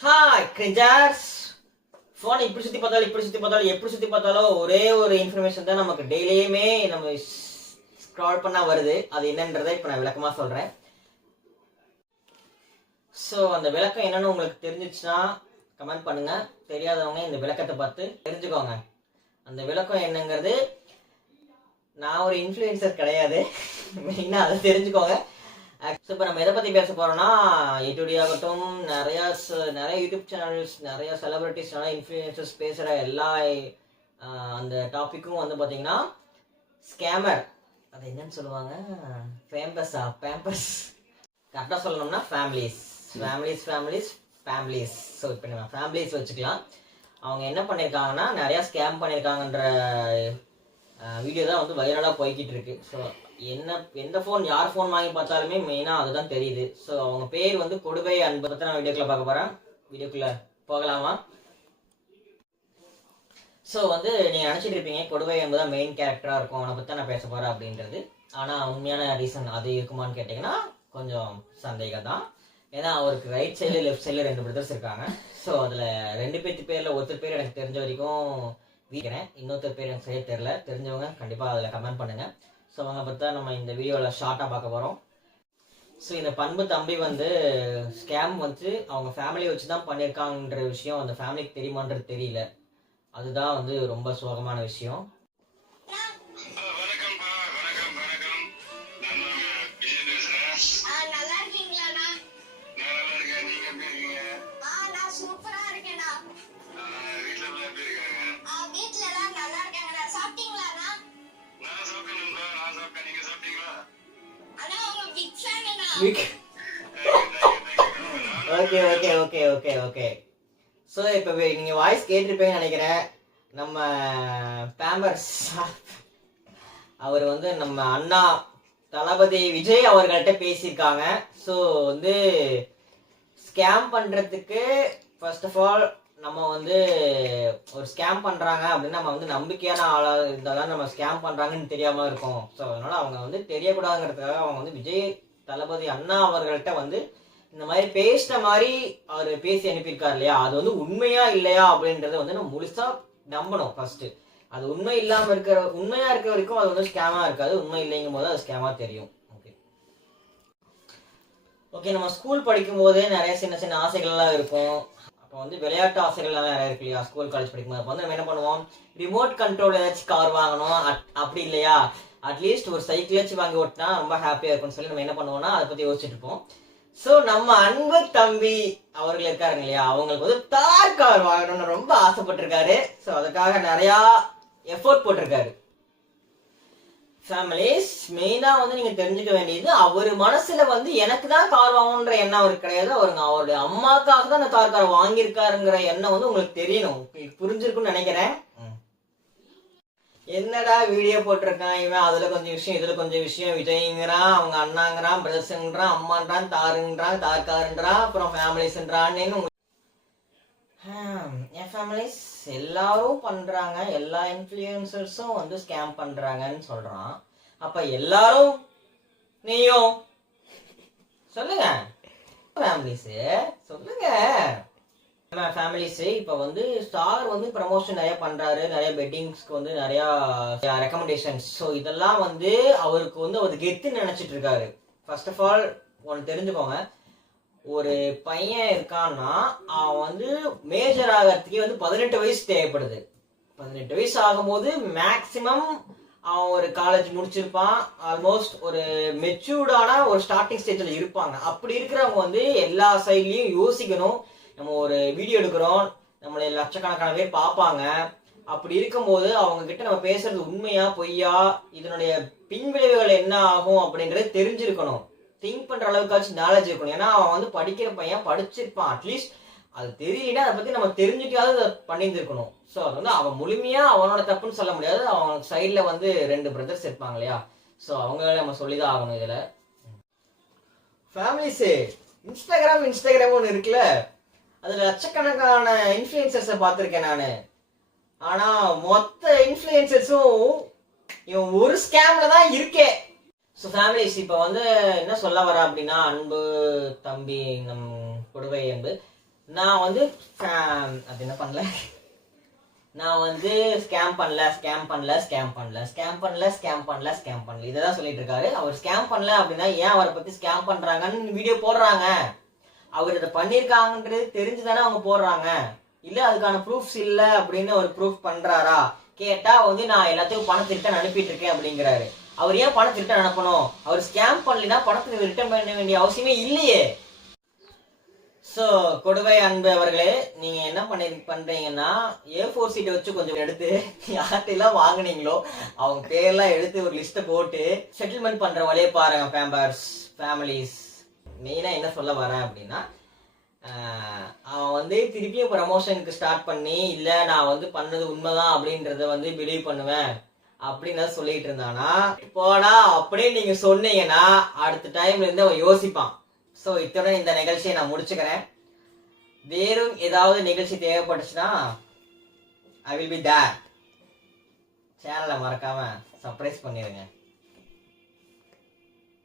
Hi கிரிஞ்சார்ஸ். Phone இப்படி சுற்றி பார்த்தாலும் எப்படி சுற்றி பார்த்தாலும் ஒரே ஒரு இன்ஃபர்மேஷன் தான் நமக்கு டெய்லியுமே நம்ம ஸ்க்ரால் பண்ணால் வருது. அது என்னன்றதை இப்போ நான் விளக்கமாக சொல்கிறேன். ஸோ அந்த விளக்கம் என்னன்னு உங்களுக்கு தெரிஞ்சிச்சுன்னா கமெண்ட் பண்ணுங்கள். தெரியாதவங்க இந்த விளக்கத்தை பார்த்து தெரிஞ்சுக்கோங்க. அந்த விளக்கம் என்னங்கிறது, நான் ஒரு இன்ஃப்ளூயன்சர் கிடையாது, மெயினாக அதை தெரிஞ்சுக்கோங்க. ஸோ இப்போ நம்ம எதை பற்றி பேச போகிறோம்னா, யூடியூடி ஆகட்டும், நிறைய யூடியூப் சேனல்ஸ், நிறைய செலிபிரிட்டிஸ், நிறைய இன்ஃப்ளூயன்சர்ஸ் பேசுகிற எல்லா அந்த டாப்பிக்கும் வந்து பார்த்தீங்கன்னா ஸ்கேமர். அது என்னன்னு சொல்லுவாங்க, பேம்பஸ். கரெக்டாக சொல்லணும்னா ஃபேமிலிஸ். ஸோ இப்போ நம்ம ஃபேமிலிஸ் வச்சுக்கலாம். அவங்க என்ன பண்ணியிருக்காங்கன்னா, நிறையா ஸ்கேம் பண்ணியிருக்காங்கன்ற வீடியோ தான் வந்து வைரலாக போய்கிட்டு இருக்கு. ஸோ எந்த ஃபோன், யார் ஃபோன் வாங்கி பார்த்தாலுமே மெயினாக அதுதான் தெரியுது. ஸோ அவங்க பேர் வந்து கொடுவை அன்பு. பற்றி நான் வீடியோக்குள்ளே பார்க்க போகிறேன். வீடியோக்குள்ளே போகலாமா? ஸோ வந்து நீங்கள் நினச்சிட்டு இருப்பீங்க கொடுவை அன்பு தான் மெயின் கேரக்டராக இருக்கும், அவனை பற்றி நான் பேச போகிறேன் அப்படின்றது. ஆனால் உண்மையான ரீசன் அது இருக்குமான்னு கேட்டிங்கன்னா கொஞ்சம் சந்தேகம் தான். ஏன்னா அவருக்கு ரைட் சைடு லெஃப்ட் சைடில் 2 பிரதர்ஸ் இருக்காங்க. ஸோ அதில் 2 பேரில் ஒருத்தர் பேர் எனக்கு தெரிஞ்ச வரைக்கும் வீக்கிறேன், இன்னொருத்தர் பேர் எனக்கு சரியாக தெரில. தெரிஞ்சவங்க கண்டிப்பாக அதில் கமெண்ட் பண்ணுங்கள். ஸோ அவங்க பற்றி தான் நம்ம இந்த வீடியோவில் ஷார்ட்டாக பார்க்க போகிறோம். ஸோ இந்த பண்பு தம்பி வந்து ஸ்கேம் வந்து அவங்க ஃபேமிலியை வச்சு தான் பண்ணியிருக்காங்கன்ற விஷயம் அந்த ஃபேமிலிக்கு தெரியுமான்றது தெரியல. அதுதான் வந்து ரொம்ப சோகமான விஷயம். ஓகே. ஸோ இப்போ நீங்கள் வாய்ஸ் கேட்டிருப்பீங்கன்னு நினைக்கிறேன். நம்ம பேம்பர்ஸ் அவர் வந்து நம்ம அண்ணா தளபதி விஜய் அவர்கள்ட்ட பேசியிருக்காங்க. ஸோ வந்து ஸ்கேம் பண்ணுறதுக்கு ஃபர்ஸ்ட் ஆஃப் ஆல் நம்ம வந்து ஒரு ஸ்கேம் பண்ணுறாங்க அப்படின்னு நம்ம வந்து நம்பிக்கையான ஆளாக இருந்தால் தான் நம்ம ஸ்கேம் பண்ணுறாங்கன்னு தெரியாமல் இருக்கும். ஸோ அதனால் அவங்க வந்து தெரியக்கூடாதுங்கிறதுக்காக அவங்க வந்து விஜய் தளபதி அண்ணா அவர்கள்ட்ட வந்து இந்த மாதிரி பேசின மாதிரி அவர் பேசி அனுப்பியிருக்காரு இல்லையா, அது வந்து உண்மையா இல்லையா அப்படின்றத வந்து நம்ம முழுசா நம்பணும். ஃபர்ஸ்ட் அது உண்மையா இருக்க வரைக்கும் அது வந்து ஸ்கேமா இருக்காது. உண்மை இல்லைங்கும் போது அது ஸ்கேமா தெரியும். ஓகே நம்ம ஸ்கூல் படிக்கும் போதே நிறைய சின்ன ஆசைகள்லாம் இருக்கும். அப்போ வந்து விளையாட்டு ஆசைகள்லாம் நிறைய இருக்கு இல்லையா, ஸ்கூல் காலேஜ் படிக்கும்போது. அப்போ வந்து நம்ம என்ன பண்ணுவோம், ரிமோட் கண்ட்ரோல் ஏதாச்சும் கார் வாங்கணும், அப்படி இல்லையா அட்லீஸ்ட் ஒரு சைக்கிளாச்சும் வாங்கி ஓட்டினா ரொம்ப ஹாப்பியாக இருக்கும்னு சொல்லி நம்ம என்ன பண்ணுவோம்னா அதை பற்றி யோசிச்சுட்டு இருப்போம். ஸோ நம்ம அன்பு தம்பி அவர்கள் இருக்காருங்க இல்லையா, அவங்களுக்கு வந்து தார் கார் வாங்கணும்னு ரொம்ப ஆசைப்பட்டிருக்காரு. ஸோ அதுக்காக நிறையா எஃபோர்ட் போட்டிருக்காரு. ஃபேமிலிஸ் மெயினாக வந்து நீங்கள் தெரிஞ்சுக்க வேண்டியது, அவர் மனசில் வந்து எனக்கு தான் கார் வாங்கணுன்ற எண்ணம் அவருக்கு கிடையாது. அவருடைய அம்மாவுக்காக தான் அந்த கார் வாங்கியிருக்காருங்கிற எண்ணம் வந்து உங்களுக்கு தெரியணும். உங்களுக்கு புரிஞ்சிருக்குன்னு நினைக்கிறேன். என்னடா வீடியோ போட்டிருக்கான் இவன், அதுல கொஞ்சம் விஷயம் இதுல கொஞ்சம் விஷயம், விஜய்ங்கிறான், அவங்க அண்ணாங்கிறான், பிரதர்ஸ்ன்றான், அம்மான்றான், தாருன்றான், தார்காருன்றான், அப்புறம் ஃபேமிலிஸ்ன்றான்னு என் ஃபேமிலிஸ் எல்லாரும் பண்றாங்க, எல்லா இன்ஃப்ளூயன்சர்ஸும் வந்து ஸ்கேம் பண்றாங்கன்னு சொல்றான். அப்ப எல்லாரும் நீயும் சொல்லுங்க ஃபேமிலிஸ், சொல்லுங்க ஃபேமிலிஸ். இப்போ வந்து ஸ்டார் வந்து ப்ரமோஷன் நிறைய பண்றாரு, நிறைய பெட்டிங்ஸ்க்கு வந்து நிறைய ரெக்கமெண்டேஷன்ஸ். ஸோ இதெல்லாம் வந்து அவருக்கு வந்து அவர் கெத்துன்னு நினைச்சிட்டு இருக்காரு. ஃபர்ஸ்ட் ஆஃப் ஆல் ஒன்று தெரிஞ்சுக்கோங்க, ஒரு பையன் இருக்கான்னா அவன் வந்து மேஜர் ஆகிறதுக்கே வந்து 18 வயசு தேவைப்படுது. 18 வயசு ஆகும்போது மேக்சிமம் அவன் ஒரு காலேஜ் முடிச்சிருப்பான், ஆல்மோஸ்ட் ஒரு மெச்சூர்டான ஒரு ஸ்டார்டிங் ஸ்டேஜில் இருப்பாங்க. அப்படி இருக்கிறவங்க வந்து எல்லா சைட்லையும் யோசிக்கணும். நம்ம ஒரு வீடியோ எடுக்கிறோம், நம்மளை லட்சக்கணக்கான பேர் பார்ப்பாங்க. அப்படி இருக்கும்போது அவங்க கிட்ட நம்ம பேசுறது உண்மையா பொய்யா, இதனுடைய பின்விளைவுகள் என்ன ஆகும் அப்படின்றது தெரிஞ்சிருக்கணும். திங்க் பண்ற அளவுக்காச்சும் நாலேஜ் இருக்கணும். ஏன்னா அவன் வந்து படிக்கிற பையன், படிச்சிருப்பான். அட்லீஸ்ட் அது தெரியலன்னா அதை பத்தி நம்ம தெரிஞ்சுக்காவது பண்ணியிருந்திருக்கணும். ஸோ அது வந்து அவன் முழுமையா அவனோட தப்புன்னு சொல்ல முடியாது. அவன் சைட்ல வந்து 2 பிரதர்ஸ் இருப்பாங்க இல்லையா, ஸோ அவங்கள நம்ம சொல்லிதான் ஆகணும். இதுல ஃபேமிலிஸ் இன்ஸ்டாகிராம் ஒன்று இருக்குல்ல, அதுல லட்சக்கணக்கான இன்ஃப்ளூயன்சர்ஸை பார்த்துருக்கேன் நான். ஆனா மொத்த இன்ஃப்ளூயன்சர்ஸும் இவன் ஒரு ஸ்கேம்ல தான் இருக்கே. ஸோ ஃபேமிலிஸ் இப்போ வந்து என்ன சொல்ல வர அப்படின்னா, அன்பு தம்பி நம் கொடுவை அன்பு நான் வந்து அது என்ன பண்ணல, நான் வந்து ஸ்கேம் பண்ணல இததான் சொல்லிட்டு இருக்காரு. அவர் ஸ்கேம் பண்ணல அப்படின்னா ஏன் அவரை பத்தி ஸ்கேம் பண்றாங்கன்னு வீடியோ போடுறாங்க. அவர் இதை பண்ணிருக்காங்கன்றது தெரிஞ்சுதானே அவங்க போடுறாங்க. இல்ல அதுக்கான ப்ரூஃப்ஸ் இல்ல அப்படின்னு அவர் ப்ரூஃப் பண்றாரா கேட்டா வந்து நான் எல்லாத்தையும் பணத்தை ரிட்டர்ன் அனுப்பிட்டு இருக்கேன் அப்படிங்கிறாரு. அவர் ஏன் பணத்தை ரிட்டர்ன் அனுப்பணும்? அவர் ஸ்கேம் பண்ணலைன்னா பணத்தை ரிட்டர்ன் பண்ண வேண்டிய அவசியமே இல்லையே. ஸோ கொடுவை அன்பு அவர்களே, நீங்க என்ன பண்றீங்கன்னா A4 சீட்டை வச்சு கொஞ்சம் எடுத்து யார்கிட்டலாம் வாங்குனீங்களோ அவங்க பேர்லாம் எடுத்து ஒரு லிஸ்ட்டை போட்டு செட்டில்மெண்ட் பண்ற வழியே பாருங்க. ஃபேமிலிஸ் மெயினா என்ன சொல்ல வரேன் அப்படின்னா, அவன் வந்து திருப்பியும் ப்ரமோஷனுக்கு ஸ்டார்ட் பண்ணி இல்ல நான் வந்து பண்ணது உண்மைதான் அப்படின்றத வந்து பிலீவ் பண்ணுவேன் அப்படின்னு சொல்லிட்டு இருந்தானா, போடா அப்படியே நீங்க சொன்னீங்கன்னா அடுத்த டைம்ல இருந்து அவன் யோசிப்பான். ஸோ இத்துடன் இந்த நிகழ்ச்சியை நான் முடிச்சுக்கிறேன். வேறும் ஏதாவது நிகழ்ச்சி தேவைப்பட்டுச்சுன்னா ஐ வில் பி தேர். சேனலை மறக்காம சர்ப்ரைஸ் பண்ணிடுங்க.